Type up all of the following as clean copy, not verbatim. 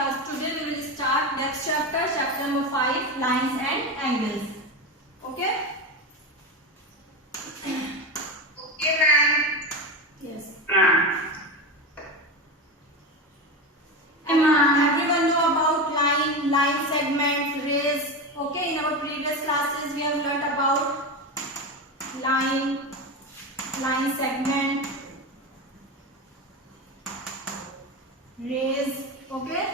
class. Today we will start next chapter, chapter number 5, lines and angles. Okay? Okay, ma'am. Yes. Ma'am. Everyone know about line segment, rays. Okay, in our previous classes we have learnt about line segment, rays. Okay.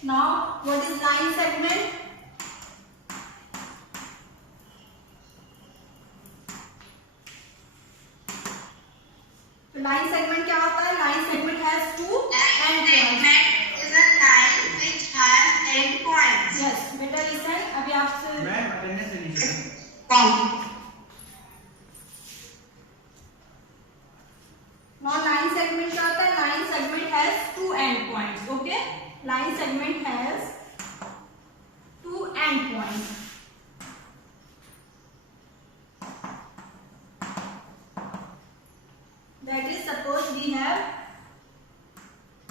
Now, what is line segment? तो line segment क्या होता है? Line segment has two endpoints. Segment is a line which has endpoints. Yes, बेटा listen. अभी आपसे ma'am attendance लेनी चाहिए। Now line segment क्या होता है? Line segment has two endpoints. Okay? Line segment has two endpoints. That is, suppose we have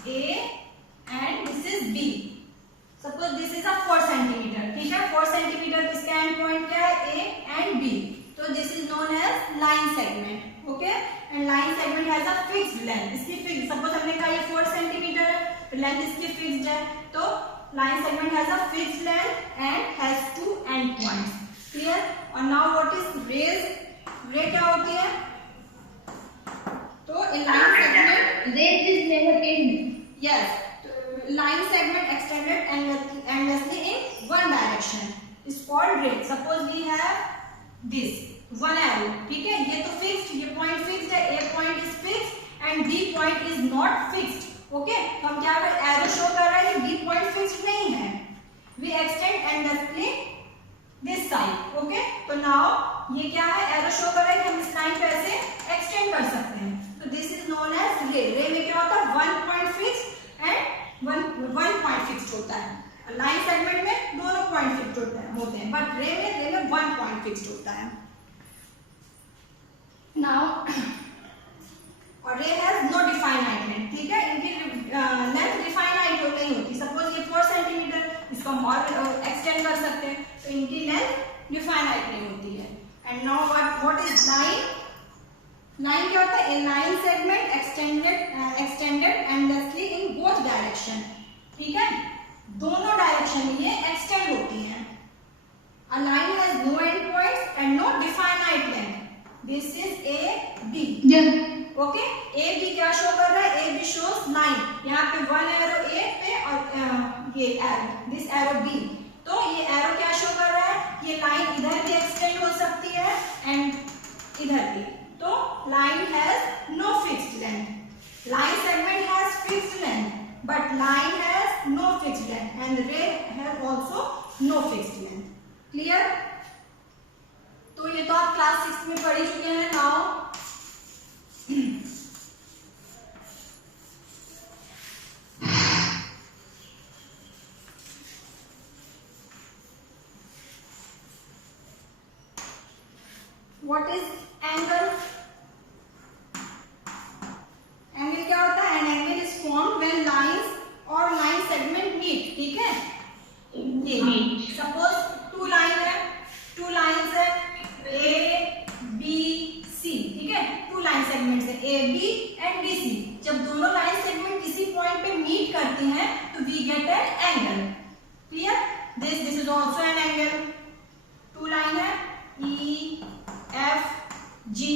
A and this is B. Suppose this is a 4 centimeter. ठीक है? 4 centimeter इसका endpoint क्या है? A and B. तो this is known as line segment. Okay? And line segment has a fixed length. इसकी fixed. Suppose हमने कहा ये 4 centimeter है, तो length इसकी fixed है. तो line segment has a fixed length and has two endpoints. Clear? और now what is rays? ray क्या होती है? तो in line segment, Rays is never end. yes, line segment extended endlessly in one direction is called ray. Suppose we have this one arrow. ठीक है? ये तो fixed, ये point fixed है, A point is fixed and B point is not fixed. Okay? तो हम क्या कर arrow show कर रहा है कि B point fixed नहीं है. We extend endlessly this side. Okay? तो now ये क्या है? arrow show कर रहा है कि हम इस line पे ऐसे extend कर सकते हैं. तो this is known as ray. ray में क्या होता है? One point fixed and one point fixed होता है. लाइन सेगमेंट में दोनों पॉइंट फिक्स्ड होते हैं, बट रे में वन पॉइंट फिक्स्ड होता है. नाउ और रे हैज नो डिफाइनाइट लेंथ. ठीक है? इनकी लेंथ डिफाइनाइट नहीं होती. सपोज ये 4 सेंटीमीटर, इसको हम और एक्सटेंड कर सकते हैं, तो इनकी लेंथ डिफाइनाइट नहीं होती है. And now what is line? Line क्या होता है? A line segment extended endlessly in both direction. ठीक है? दोनों डायरेक्शन में ये एक्सटेंड होती है. A line has no endpoints and no definite length. This is AB. Yeah. Okay? AB क्या शो कर रहा है? AB shows line. यहाँ पे one arrow A पे और ये arrow, this arrow B. तो ये arrow क्या शो कर रहा है? ये line इधर भी extend हो सकती है and इधर भी. तो line has no fixed length. Line segment has fixed length. But line has no fixed length and ray have also no fixed length. Clear? तो ये तो आप क्लास 6 में पढ़ ही चुके हैं. Now what is angle? Angle क्या होता है? An angle is formed when lines और लाइन सेगमेंट मीट. ठीक है? ये सपोज टू लाइन है, टू लाइंस है ए बी सी. ठीक है? टू लाइन सेगमेंट्स है A B and D C. जब दोनों लाइन सेगमेंट किसी पॉइंट पे मीट करती हैं तो we get an angle. Clear? This is also an angle. Two line है E F G.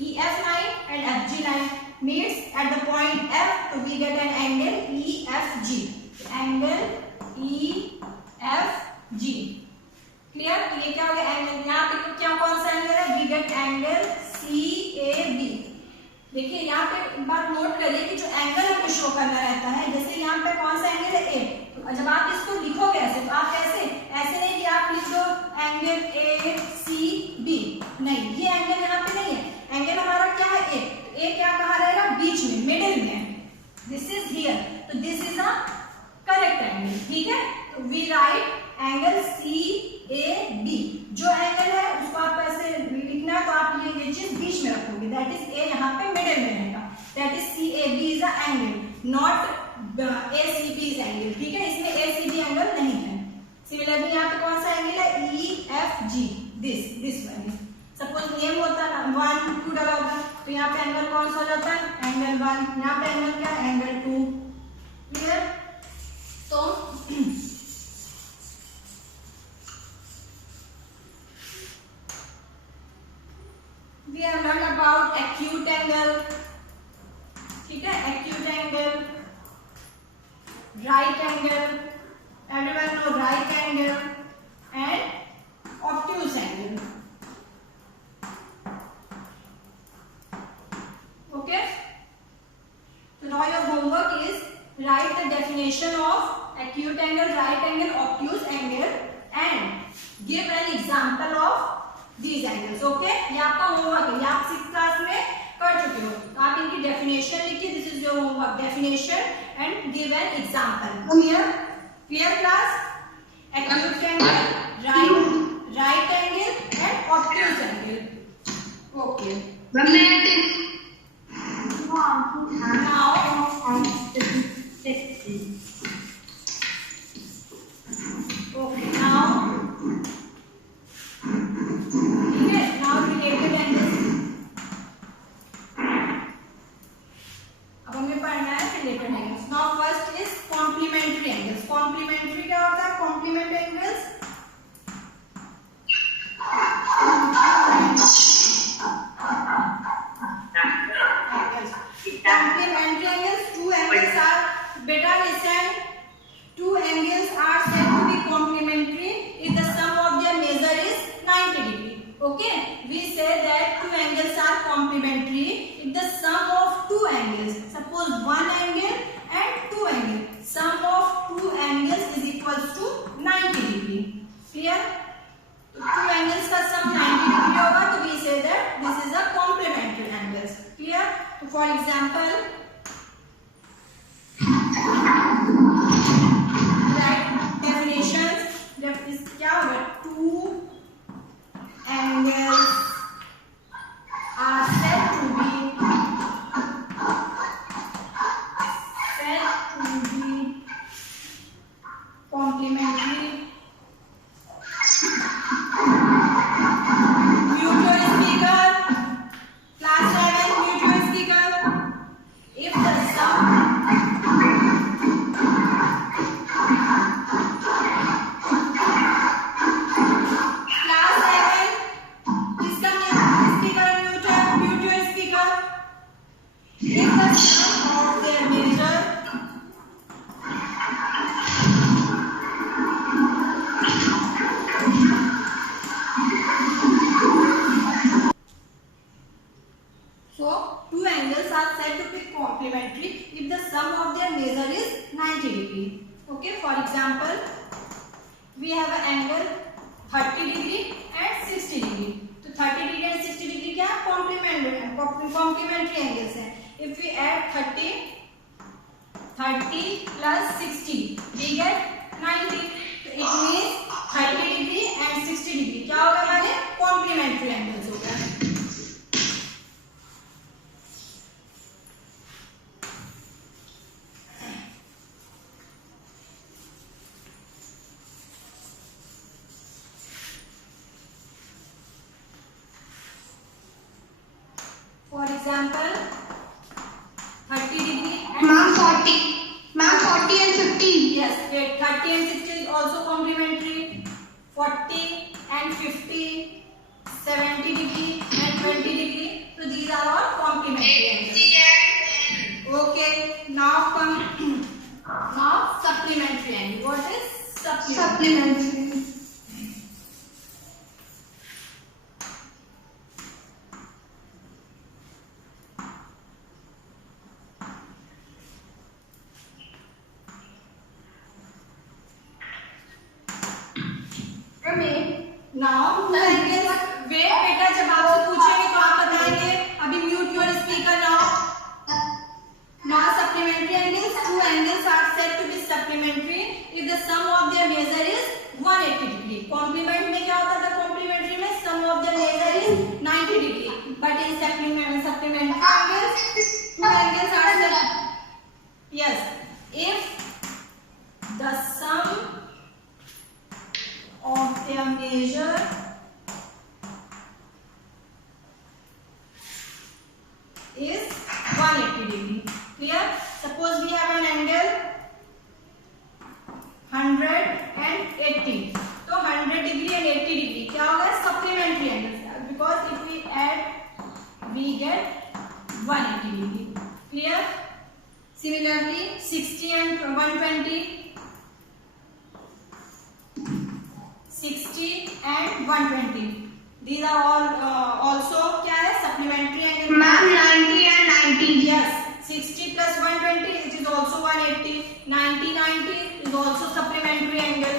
E F line and F G line meets at the point F, so we get an angle EFG. Angle EFG. Clear? तो ये क्या हो गया? Angle. यहाँ पे क्या कौन सा एंगल है? We get angle CAB. देखिए यहाँ पे एक बात नोट करिए कि जो एंगल हमें शो करना रहता है, जैसे यहाँ पे कौन सा एंगल है? A. तो जब आप इसको लिखोगे ऐसे, तो आप ऐसे नहीं कि आप लिख दो एंगल ACB. नहीं, ये एंगल यहाँ पे नहीं है. एंगल हमारा क्या है? A. ए क्या कहाँ रहेगा? बीच में, मिडिल में. This is here. तो this is a correct angle. ठीक है? तो वी राइट एंगल CAB. जो एंगल है उसको आप ऐसे लिखना है, तो आप ये चीज बीच में रखोगे. दैट इज ए यहाँ पे मिडिल में रहेगा. That is CAB is a angle, not ACB angle, ठीक है, इसमें ACB एंगल नहीं है। सिमिलरली यहाँ पे कौन सा एंगल है, EFG, this one. Suppose name होता ना 1 2 डाला होता तो यहाँ पे एंगल कौन सा हो जाता है, एंगल 1, यहाँ पे एंगल क्या है, एंगल 2। क्लियर? तो we have learned about acute angle, ठीक है, acute angle, right angle, everyone know right angle and obtuse angle. Okay, so now your homework is write the definition of acute angle, right angle, obtuse angle and give an example of these angles. Okay, ये आपका homework है, ये आप 6th class में कर चुके हो, तो आप इनकी डेफिनेशन लिखिए। This is your homework, definition and give an example. Clear class? Acute angle, right angle and obtuse angle. Okay, for example, write definitions. Is क्या होगा, two angles are said to be complementary. Mutual speaker, class 11 mutual speaker. If the sum class 11 इसका speaker mutual speaker. If the sum of their measure so two angles are said to be complementary if the sum of their measure is 90 degree. Okay, for example, we have an angle 30 degree and 60 degree. तो 30 degree and 60 degree क्या complementary angles हैं. If we add 30 plus 60 we get 90. तो it means 30 degree and 60 degree क्या होगा हमारे complementary angles हो गए. For example, 30 degree and Ma'am, 40 and 50. Yes, 30 and 60 is also complementary. 40 and 50, 70 degree and 20 degree. So these are all complementary angles. Okay, now supplementary angle. What is supplementary? Now the angles. Wait बेटा, जब आपसे पूछेंगे तो आप बताएंगे. अभी mute your speaker now. Now supplementary angles. Two angles are said to be supplementary if the sum of their measure is 1 if the sum of their measure is 180 degree. Clear? Suppose we have an angle 180. तो 100 degree and 80 degree क्या होगा? Supplementary angles, because if we add we get 180 degree. Clear? Similarly 60 and 120, 60 and 120, these are all also क्या है? Supplementary angle. Ma'am, 90 and 90. Yes, 60 plus 120, it is also 180. 90 is also supplementary angle.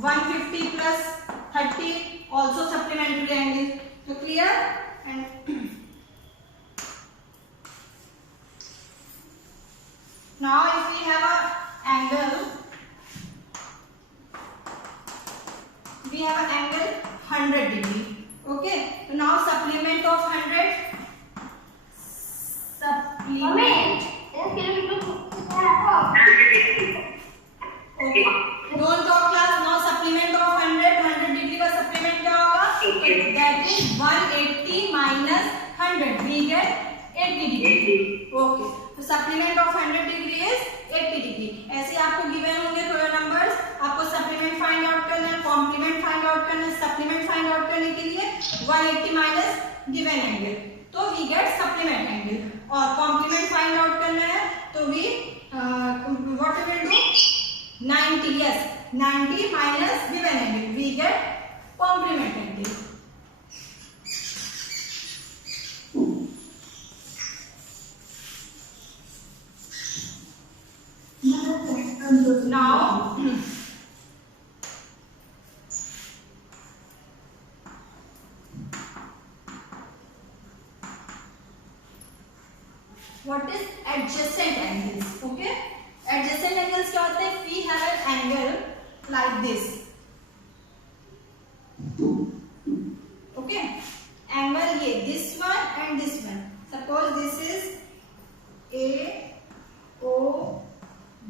150 plus 30 also supplementary angle. So clear? And now if we have a angle, we have an angle 100 degree. Okay, so now supplement of 100. Supplement. Okay. Don't talk class. Now supplement of 100 degree का supplement क्या होगा? That is 180 minus 100. We get 80 degree. Okay. तो supplement of 100 degree is 80 degree. ऐसे आपको given होंगे थोड़े numbers. आपको supplement find out करना है, complement find out करना है. Supplement find out करने के लिए 180 minus given angle. तो we get supplement angle. और complement find out करना है तो we what we will do? 90. Yes, 90 minus given angle. We get complement angle. Now what is adjacent angles? Okay, adjacent angles क्या होते हैं? We have an angle like this. Okay, angle ये this one and this one. Suppose this is A, O,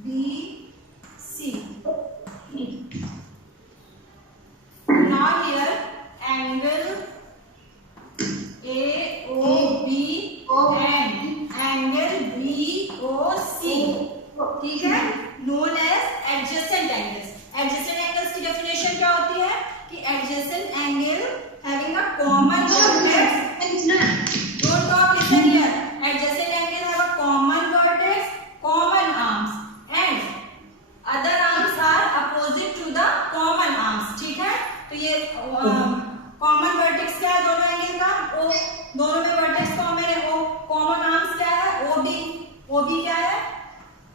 B, C. Now here angle A, O, B and angle B, O, C. ठीक है? Known as adjacent angles. Adjacent angles की definition क्या होती है? कि adjacent angle having a common vertex. Don't talk, listen here. Adjacent angle have a common vertex, common arms, and other arms are opposite to the common arms. ठीक है? तो ये common vertex क्या है दोनों एंगल का? O. दोनों में vertex common है O. Common arms क्या है? OB. OB क्या है?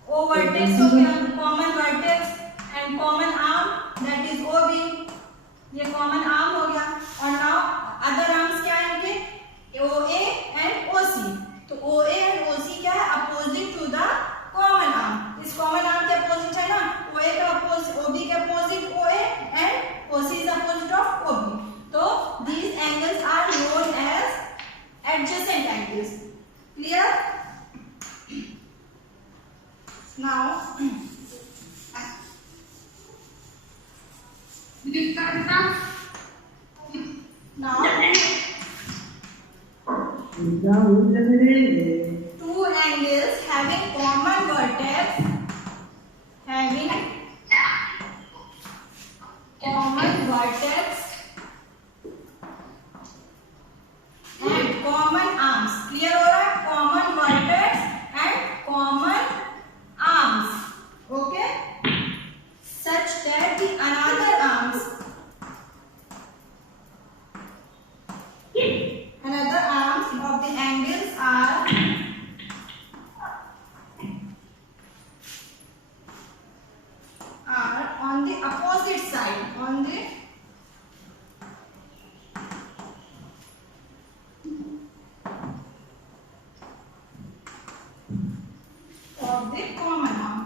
O vertex हो गया, common vertex and common arm, that is OB. ये common arm हो गया. और now other arms क्या है इनके? OA and OC. तो OA and OC क्या है? Opposite to the common arm. इस common arm के opposite है ना? OA के opposite, OB के opposite OA and OC is opposite of OB. तो these angles are known as adjacent angles. Clear? Now two angles having common vertex, and common arms. Clear हो रहा है? Common vertex and common arms. Okay? Such that the another arms of the angles are on the opposite side, on the of the common arm,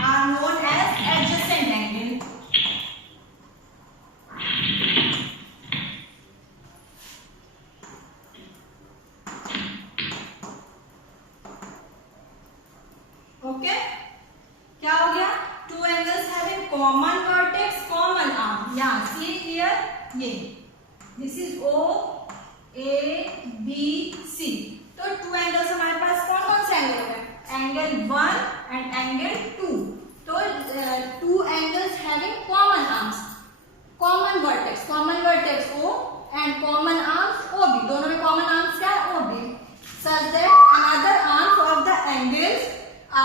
are known as adjacent angle. Common vertex, common arm, यहाँ see clear, ये this is O A B C. तो two angles हमारे पास कौन कौन से angle हो गए? Angle 1 and angle 2। तो two angles having common arms, common vertex O and common arms O B, दोनों में कॉमन आर्म्स क्या है? O B, such that another arms of the angles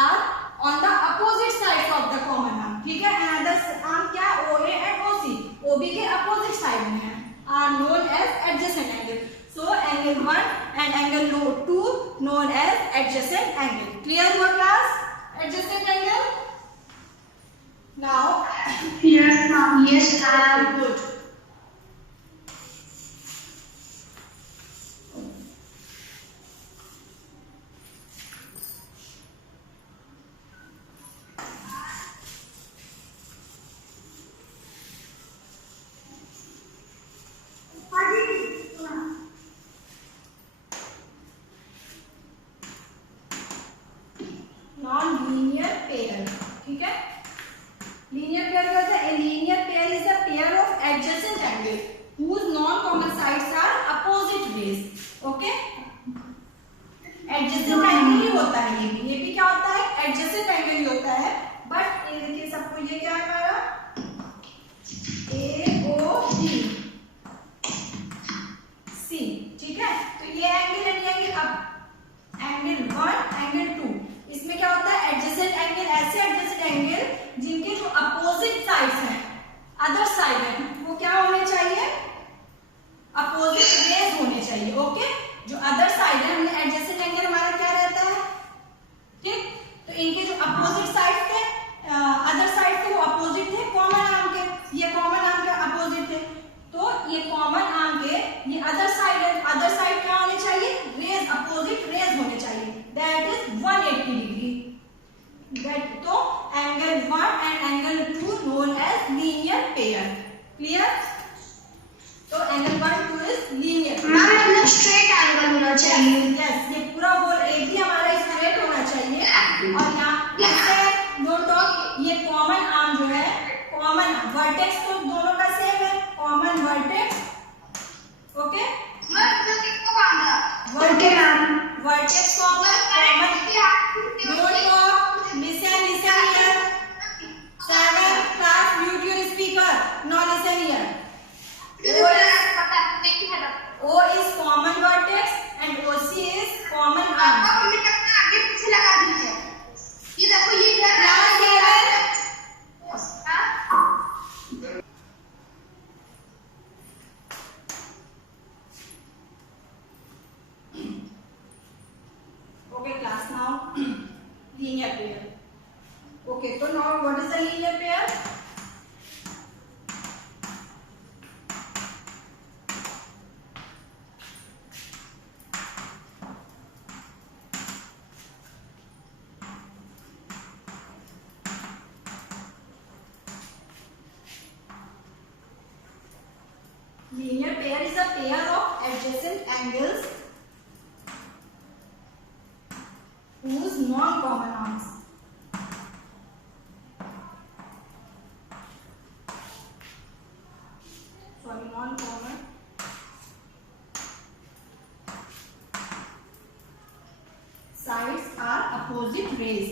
are on the opposite sides of the common arm, ठीक है? another arm क्या है? OA and OC, OB के opposite side में है, are known as adjacent angle. So angle 1 and angle 2 known as adjacent angle. Clear हुआ class? Adjacent angle. Now Yes, ma'am. Yes, ma'am. good. Non-linear pair, ठीक है? Linear pair क्या होता है? A linear pair is a pair of adjacent angles whose non-common sides are opposite ways. Okay? Adjacent angle ही होता है ये भी क्या होता है? Adjacent angle ही होता है। But ये देखिए सबको ये क्या है हमारा? AOB C, ठीक है? तो ये एंगल है, ये एंगल, अब एंगल 1 एंगल 2, इसमें क्या होता है? एडजेसेंट एंगल, ऐसे एडजेसेंट एंगल जिनके जो अपोजिट साइड्स हैं, अदर साइड है, वो क्या होने चाहिए? अपोजिट रेज होने चाहिए। ओके, जो अदर साइड है, हमने एडजेसेंट एंगल हमारा क्या रहता है? ठीक, तो इनके जो अपोजिट साइड थे, अदर साइड थे, वो अपोजिट थे कॉमन आर्म के, ये कॉमन आर्म के अपोजिट थे। तो ये कॉमन आर्म के ये अदर साइड है, अदर साइड क्या होने चाहिए? रेज, अपोजिट रेज होने चाहिए, दैट इज 180 डिग्री। दैट, तो angle 1 and angle 2 known as linear pair. Clear? तो एंगल 1 2 इज लीनियर। मैम मतलब स्ट्रेट एंगल होना चाहिए। यस, ये पूरा होल एक ही हमारा स्ट्रेट होना चाहिए। और यहाँ नोट ऑफ ये कॉमन आर्म जो है, कॉमन वर्टेक्स तो दोनों का सेम है, common vertex. Okay, vertex common, note of, listen here, 7 class, mute your speaker, now listen here. O is common vertex and OC is common arm. आगे पीछे लगा दीजिए। ये देखो ये क्या है? Class 11 okay class, now linear pair. Okay, so now what is the linear pair? Linear pair is a pair of adjacent angles whose non-common arms non-common sides are opposite rays.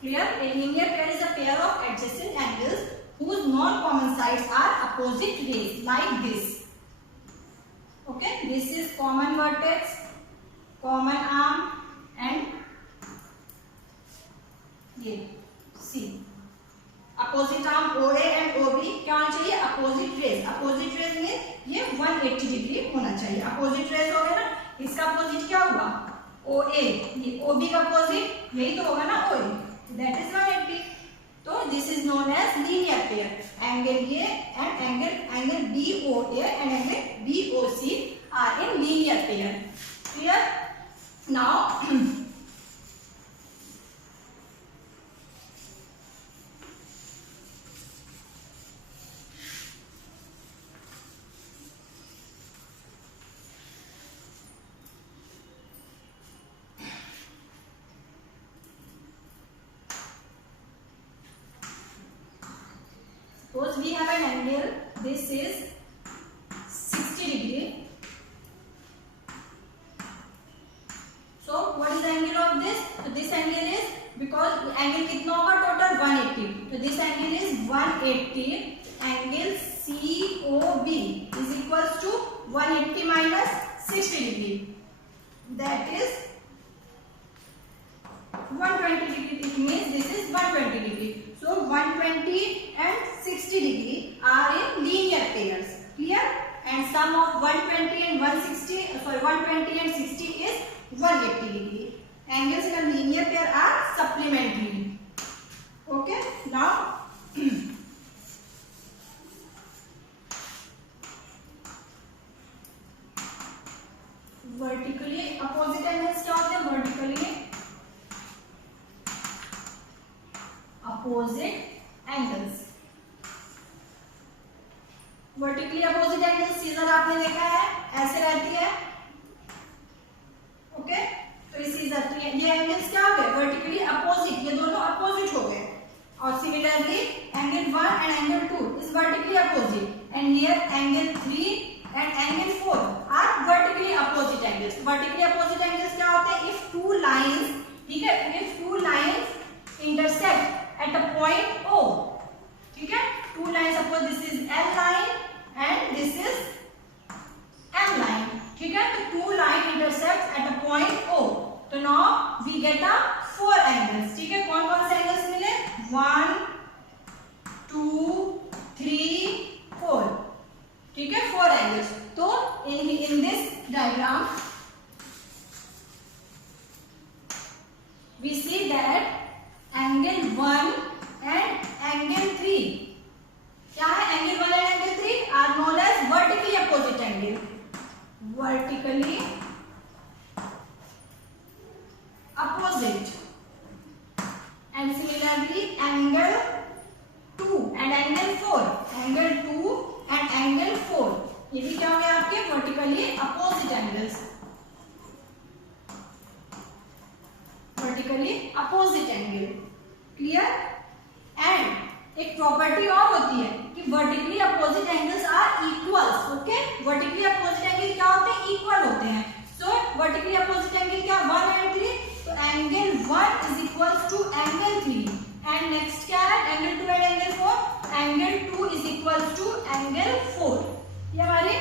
Clear? A linear pair is a pair of adjacent angles whose non-common sides are opposite rays, like this. Okay, this is common vertex, common arm, and ये C. Opposite arm OA and OB क्या होना चाहिए? Opposite rays. Opposite rays में ये 180 degree होना चाहिए। Opposite rays हो गया ना, इसका opposite क्या हुआ? OA, ये OB का opposite यही तो होगा ना OA, that is 180. तो this is known as linear pair. Angle A and angle BOA and angle BOC are in linear pair. Clear? Now suppose we have an angle, this is 60 degree. So what is the angle of this? So this angle is, because angle कितना होगा total 180, तो this angle is 180. Angle COB is equals to 180 minus 60 degree, that is 120 degree. It means this is 120 degree. So 120 and 60 degree are in linear pairs. Clear? And sum of 120 and 120 and 60 is 180 degree. Angles in a linear pair are supplementary. Okay? Now vertically opposite angles क्या होते हैं? Vertically opposite angles. Vertically opposite angles scissor आपने देखा है, ऐसे रहती है. Okay, तो इस सीजर तो ये एंगल्स क्या हो गए? वर्टिकली अपोजिट, ये दोनों अपोजिट हो गए. और similarly angle 1 and angle 2 is vertically opposite, and here angle 3 and angle 4 are vertically opposite angles. Vertically opposite angles क्या होते हैं? इफ टू लाइंस, ठीक है, if two lines intersect at a point O, ठीक है, two lines, suppose this is L line and this is M line, ठीक है, तो two line intersects at a point O. तो now we get a 4 angles, ठीक है. कौन कौन से angles मिले? 1 2 3 4, ठीक है, 4 angles. तो in this diagram we see that angle 1 and angle 3, क्या है? angle 1 and angle 3 are known as vertically opposite angle. Vertically opposite. And similarly angle 2 and angle 4, angle 2 and angle 4, ये भी क्या हो गए आपके? vertically opposite angles. Vertically opposite angle. Clear? And एक property और होती है कि vertically opposite angles are equals. Okay? Vertically opposite angle क्या होते हैं? Equal होते हैं. So vertically opposite angle क्या? 1 and 3. तो angle 1 is equals to angle 3. And next क्या है? Angle 2 and angle 4. Angle 2 is equals to angle 4. ये हमारी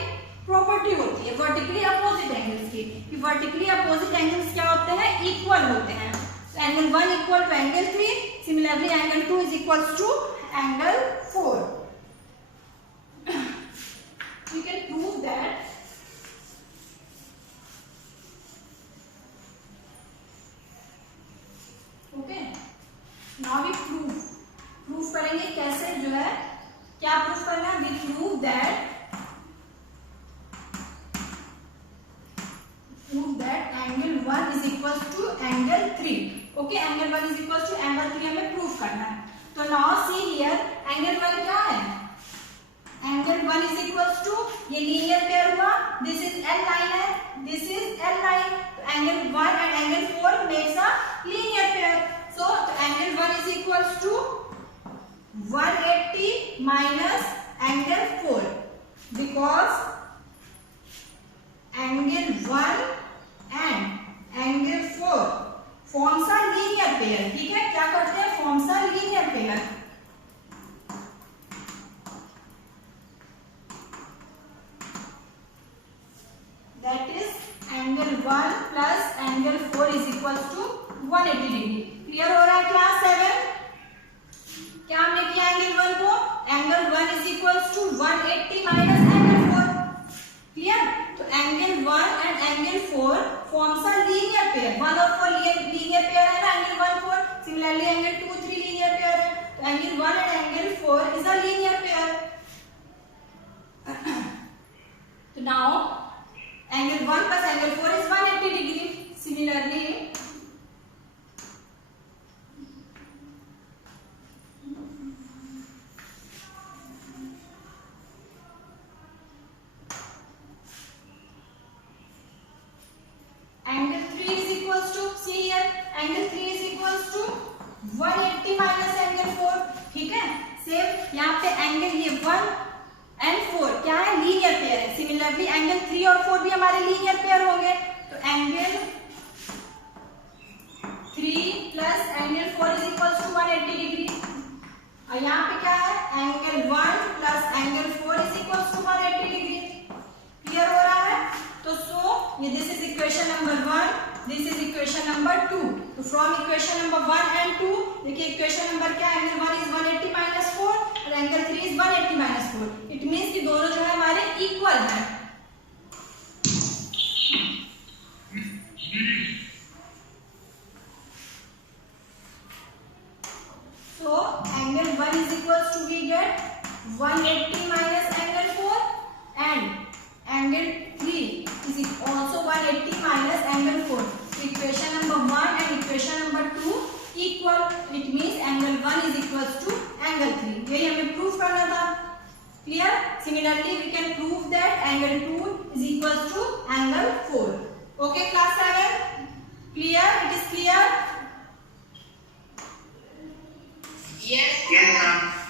प्रॉपर्टी होती है वर्टिकली अपोजिट एंगल्स की. कि वर्टिकली अपोजिट एंगल्स क्या होते हैं? इक्वल होते हैं. So angle 1 equal to angle 3. Similarly, angle 2 is equals to angle 4. We can prove that okay. Now we prove करेंगे कैसे, जो है क्या प्रूफ करना है? We prove that angle 1 is equals to angle 3. Okay, angle 1 is equals to angle 3 हमें proof करना है. तो now see here, angle 1 क्या है? Angle 1 is equals to, ये लीनियर पेयर हुआ, this is L line है, this is L line. तो angle 1 and angle 4 makes a linear pair. So angle 1 is equals to 180 minus angle 4, because angle 1 and angle 4 forms a linear pair. ठीक है, क्या करते हैं? Forms a linear pair. That is angle 1 plus angle 4 is equals to 180 degree. Clear हो रहा है class 7? क्या हमने किया एंगल 1 को? Angle 1 is equals to 180 minus angle 4. Clear? तो angle 1 and angle 4 forms a linear pair. 1 और 4 linear pair है ना, angle 1 4. Similarly angle 2 3 linear pair है. तो angle 1 and angle 4 is a linear pair. So now angle 1 plus angle 4 is 180 degree. Similarly angle 3 is equals to, see here, angle 3 is equals to 180 minus angle 4. ठीक है, same same यहाँ पे angle ये 1 and 4 क्या है, linear pair है। Similarly angle 3 और 4 भी हमारे लीनियर पेयर होंगे, तो angle 3 plus angle 4 is equal to 180 degree. और यहाँ पे क्या है, angle 1 plus angle 4 is equal to 180 degree. Clear हो रहा है? तो ये this is equation number 1, this is equation number 2। तो फ्रॉम इक्वेशन नंबर 1 एंड 2 देखिए इक्वेशन नंबर क्या है, एंगल 1 इज 180 माइनस 4 और angle 3 is 180 minus 4। It means कि दोनों जो है हमारे इक्वल हैं। So angle 1 is equals to we get 180 minus angle 4 and angle 3 is also 180 minus angle 4. Equation number 1 and equation number 2 equal. It means angle 1 is equals to angle 3. यही हमें proof करना था। Clear? Similarly, we can prove that angle 2 is equals to angle 4. Okay, class 7? Clear? It is clear? Yes. Yes, ma'am.